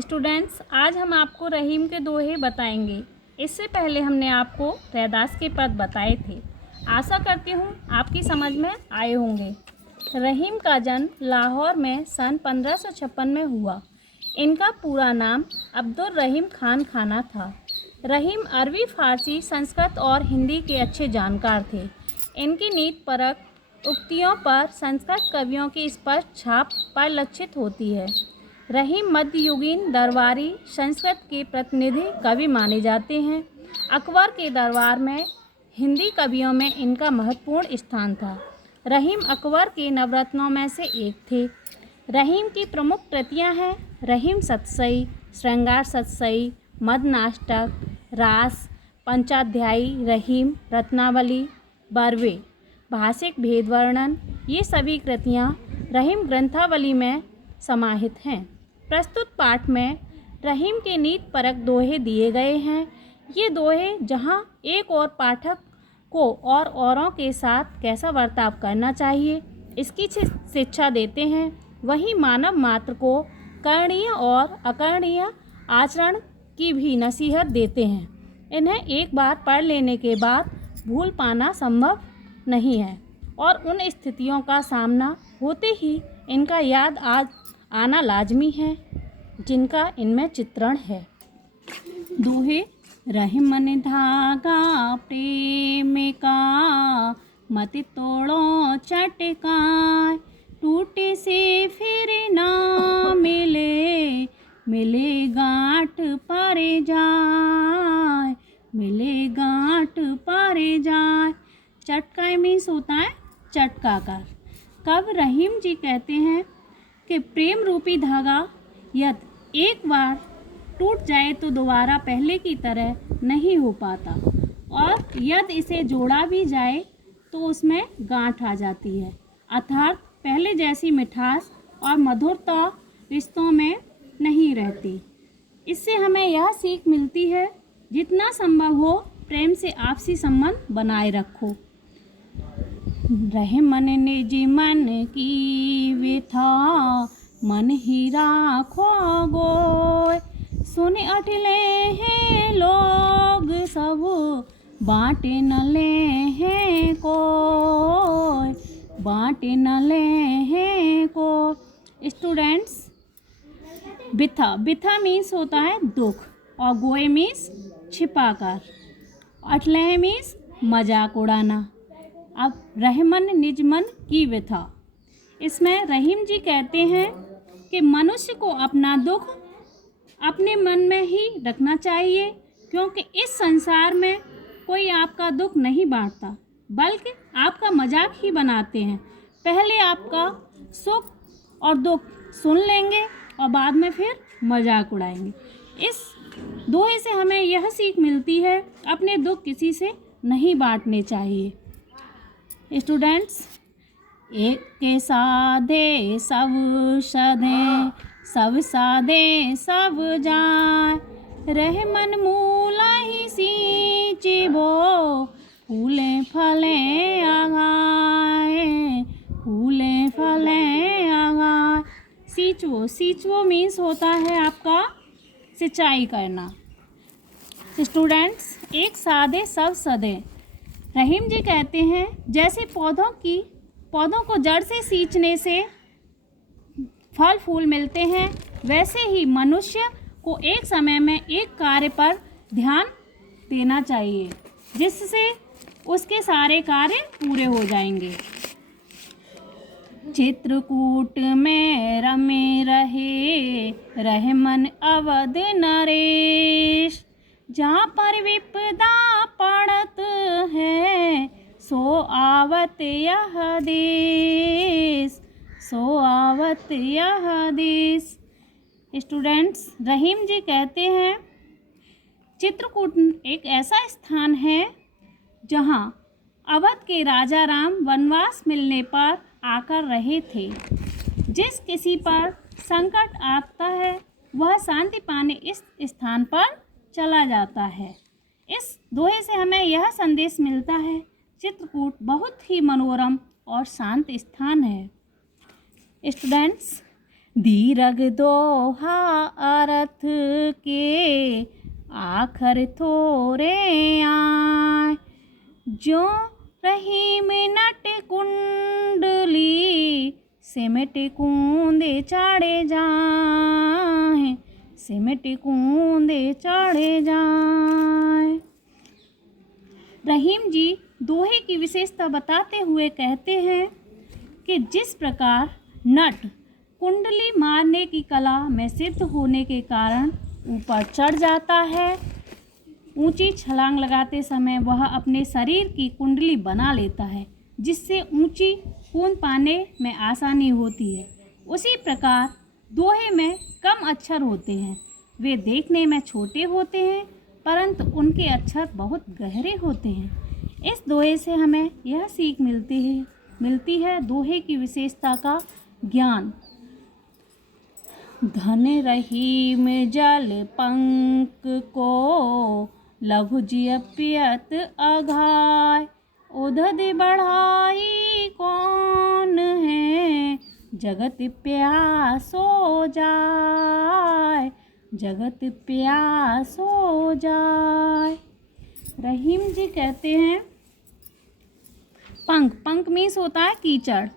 Students, आज हम आपको रहीम के दोहे बताएंगे। इससे पहले हमने आपको रैदास के पद बताए थे। आशा करती हूँ आपकी समझ में आए होंगे। रहीम का जन्म लाहौर में सन 1556 में हुआ। इनका पूरा नाम अब्दुल रहीम खान खाना था। रहीम अरबी, फारसी, संस्कृत और हिंदी के अच्छे जानकार थे। इनकी नीति परक उक्तियों पर संस्कृत कवियों की स्पष्ट छाप परिलक्षित होती है। रहीम मध्ययुगीन दरबारी संस्कृत के प्रतिनिधि कवि माने जाते हैं। अकबर के दरबार में हिंदी कवियों में इनका महत्वपूर्ण स्थान था। रहीम अकबर के नवरत्नों में से एक थे। रहीम की प्रमुख कृतियां हैं रहीम सतसई, श्रृंगार सतसई, मदनाष्टक, रास, पंचाध्यायी, रहीम, रत्नावली, बरवे, भाषिक भेद वर्णन। ये सभी कृतियां रहीम ग्रंथावली में समाहित हैं। प्रस्तुत पाठ में रहीम के नीति परक दोहे दिए गए हैं। ये दोहे जहाँ एक और पाठक को और औरों के साथ कैसा बर्ताव करना चाहिए इसकी शिक्षा देते हैं, वहीं मानव मात्र को करणीय और अकरणीय आचरण की भी नसीहत देते हैं। इन्हें एक बार पढ़ लेने के बाद भूल पाना संभव नहीं है और उन स्थितियों का सामना होते ही इनका याद आना लाजमी है जिनका इनमें चित्रण है। दोहे। रहीम मन धागा प्रेम का, मत तोड़ो चटकाए, टूटे से फिर ना मिले, मिले गांठ पारे जाए, मिले गांठ पारे जाए। चटकाए मीन्स होता है चटका कर। कब रहीम जी कहते हैं कि प्रेम रूपी धागा यदि एक बार टूट जाए तो दोबारा पहले की तरह नहीं हो पाता, और यदि इसे जोड़ा भी जाए तो उसमें गांठ आ जाती है, अर्थात पहले जैसी मिठास और मधुरता रिश्तों में नहीं रहती। इससे हमें यह सीख मिलती है जितना संभव हो प्रेम से आपसी संबंध बनाए रखो। रहे मन निज मन की व्यथा, मन ही राखो गोय, सुने अटले हैं लोग सब, बाँटे न ले हैं कोई, बाँटे न ले हैं को। स्टूडेंट्स, बिथा, बिथा मीन्स होता है दुख, और गोए मीन्स छिपा कर, अटले मीन्स मजाक उड़ाना। अब रहमन निज मन की व्यथा, इसमें रहीम जी कहते हैं कि मनुष्य को अपना दुख अपने मन में ही रखना चाहिए, क्योंकि इस संसार में कोई आपका दुख नहीं बांटता, बल्कि आपका मजाक ही बनाते हैं। पहले आपका सुख और दुख सुन लेंगे और बाद में फिर मजाक उड़ाएंगे। इस दोहे से हमें यह सीख मिलती है अपने दुख किसी से नहीं बांटने चाहिए। स्टूडेंट्स, एक के साधे सब सधे, सब साधे सब जाए, रहे मन मूला ही सींचिबो, फूले फले आगाए, फूले फले आगाए। सींचवो, सींचवो मीन्स होता है आपका सिंचाई करना। स्टूडेंट्स, एक साधे सब सधे, रहीम जी कहते हैं जैसे पौधों को जड़ से सींचने से फल फूल मिलते हैं, वैसे ही मनुष्य को एक समय में एक कार्य पर ध्यान देना चाहिए, जिससे उसके सारे कार्य पूरे हो जाएंगे। चित्रकूट में रमे रहे, रहे मन अवध नरेश, जहाँ पर विपदा पड़त है, सो आवत यह देश, सो आवत यह देश। स्टूडेंट्स, रहीम जी कहते हैं चित्रकूट एक ऐसा स्थान है जहाँ अवध के राजा राम वनवास मिलने पर आकर रहे थे। जिस किसी पर संकट आता है वह शांति पाने इस स्थान पर चला जाता है। इस दोहे से हमें यह संदेश मिलता है चित्रकूट बहुत ही मनोरम और शांत स्थान है। स्टूडेंट्स, दीर्घ दोहा अर्थ के आखर थोरे आए। जो रहीम नट कुंडली सिमट कूंदे चाड़े जाए, सिमट कूंदे चाड़े जाए। रहीम जी दोहे की विशेषता बताते हुए कहते हैं कि जिस प्रकार नट कुंडली मारने की कला में सिद्ध होने के कारण ऊपर चढ़ जाता है, ऊंची छलांग लगाते समय वह अपने शरीर की कुंडली बना लेता है, जिससे ऊंची कूद पाने में आसानी होती है। उसी प्रकार दोहे में कम अक्षर होते हैं। वे देखने में छोटे होते हैं, परंतु उनके अक्षर बहुत गहरे होते हैं। इस दोहे से हमें यह सीख मिलती है दोहे की विशेषता का ज्ञान। धन रहीम जल पंक को लघु जियपियत अघाय। उधद बढ़ाई कौन है, जगत प्यासो जाय, जगत प्यासो जाय। रहीम जी कहते हैं पंख, पंख मीन्स होता है कीचड़,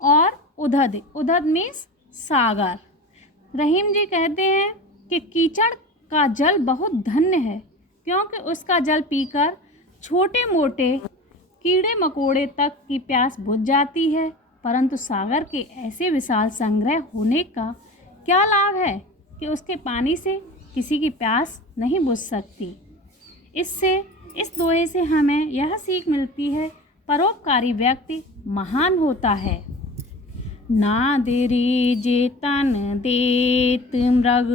और उधद, उधद मीन्स सागर। रहीम जी कहते हैं कि कीचड़ का जल बहुत धन्य है, क्योंकि उसका जल पीकर छोटे मोटे कीड़े मकोड़े तक की प्यास बुझ जाती है, परंतु सागर के ऐसे विशाल संग्रह होने का क्या लाभ है कि उसके पानी से किसी की प्यास नहीं बुझ सकती। इस दोहे से हमें यह सीख मिलती है, परोपकारी व्यक्ति महान होता है। ना देरी जे तन देत मृग,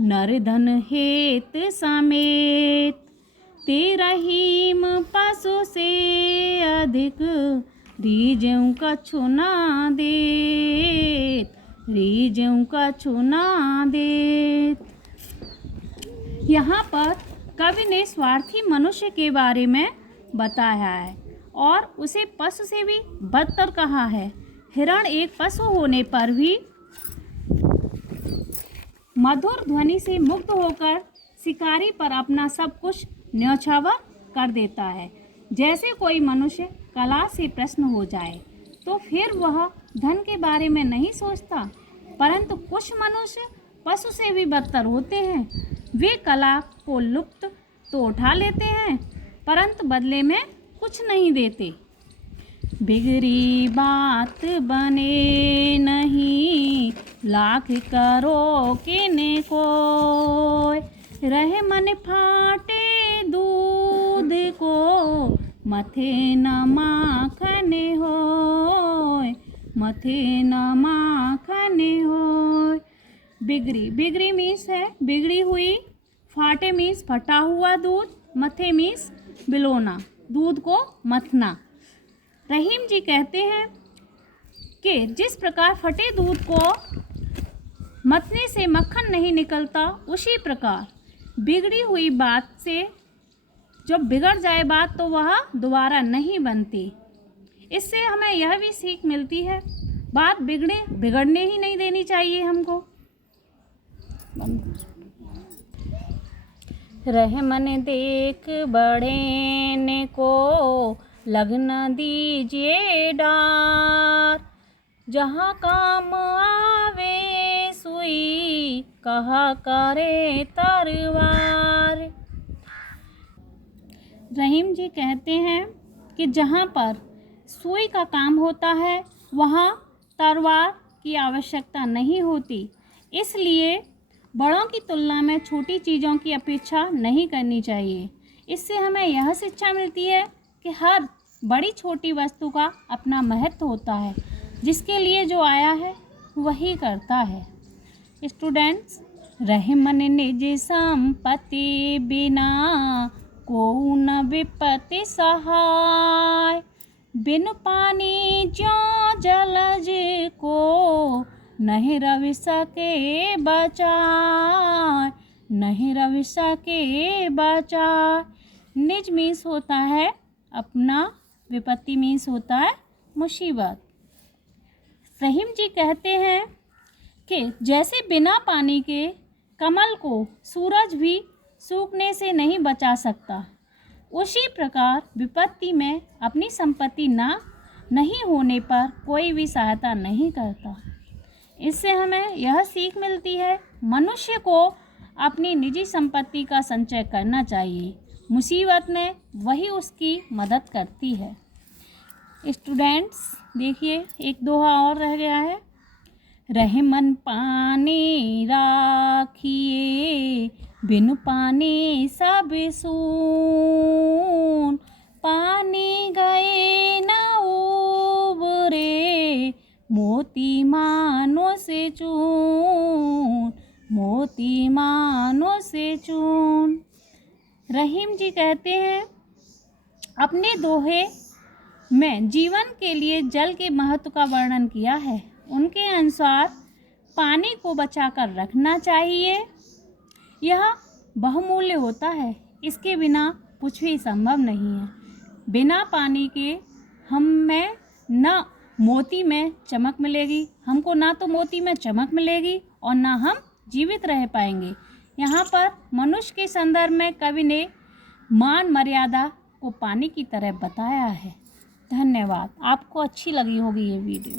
नर धन हेत समेत। ते रहीम पशु से अधिक, रीजऊ कछु ना देत, रीजऊ कछु ना देत। यहाँ पर कवि ने स्वार्थी मनुष्य के बारे में बताया है और उसे पशु से भी बदतर कहा है। हिरण एक पशु होने पर भी मधुर ध्वनि से मुग्ध होकर शिकारी पर अपना सब कुछ न्यौछावर कर देता है। जैसे कोई मनुष्य कला से प्रसन्न हो जाए तो फिर वह धन के बारे में नहीं सोचता, परंतु कुछ मनुष्य पशु से भी बदतर होते हैं। वे कला को लुप्त तो उठा लेते हैं, परंतु बदले में कुछ नहीं देते। बिगड़ी बात बने नहीं, लाख करो किने कोय। रहे मन फाटे दूध को, मथे न माखने होय, मथे न माखने होय। बिगड़ी, बिगड़ी मीन्स है बिगड़ी हुई, फाटे मीन्स फटा हुआ दूध, मथे मीन्स बिलोना, दूध को मथना। रहीम जी कहते हैं कि जिस प्रकार फटे दूध को मथने से मक्खन नहीं निकलता, उसी प्रकार बिगड़ी हुई बात से जब बिगड़ जाए बात तो वह दोबारा नहीं बनती। इससे हमें यह भी सीख मिलती है, बात बिगड़ने ही नहीं देनी चाहिए हमको। रह मन देख बढ़ेने को, लगन दीजिए डार। जहाँ काम आवे सुई, कहा करे तरवार। रहीम जी कहते हैं कि जहाँ पर सुई का काम होता है वहाँ तलवार की आवश्यकता नहीं होती। इसलिए बड़ों की तुलना में छोटी चीज़ों की अपेक्षा नहीं करनी चाहिए। इससे हमें यह शिक्षा मिलती है कि हर बड़ी छोटी वस्तु का अपना महत्व होता है, जिसके लिए जो आया है वही करता है। स्टूडेंट्स, रहे मन निज संपत्ति बिना, को न विपत्ति सहाय। बिन पानी ज्यों जलज को, नहीं रवि सके बचाए, नहीं रवि सके बचाए। निज मीन्स होता है अपना, विपत्ति मीन्स होता है मुसीबत। रहीम जी कहते हैं कि जैसे बिना पानी के कमल को सूरज भी सूखने से नहीं बचा सकता, उसी प्रकार विपत्ति में अपनी संपत्ति नहीं होने पर कोई भी सहायता नहीं करता। इससे हमें यह सीख मिलती है, मनुष्य को अपनी निजी संपत्ति का संचय करना चाहिए। मुसीबत में वही उसकी मदद करती है। स्टूडेंट्स देखिए, एक दोहा और रह गया है। रहे मन पानी राखिए, बिनु पानी सब सून। पानी गए न उबरे, मोती मानो से चून, मोती मानो से चून। रहीम जी कहते हैं, अपने दोहे में जीवन के लिए जल के महत्व का वर्णन किया है। उनके अनुसार पानी को बचाकर रखना चाहिए। यह बहुमूल्य होता है, इसके बिना कुछ भी संभव नहीं है। बिना पानी के हमें न मोती में चमक मिलेगी, हमको ना तो मोती में चमक मिलेगी और ना हम जीवित रह पाएंगे। यहाँ पर मनुष्य के संदर्भ में कवि ने मान मर्यादा को पानी की तरह बताया है। धन्यवाद। आपको अच्छी लगी होगी ये वीडियो।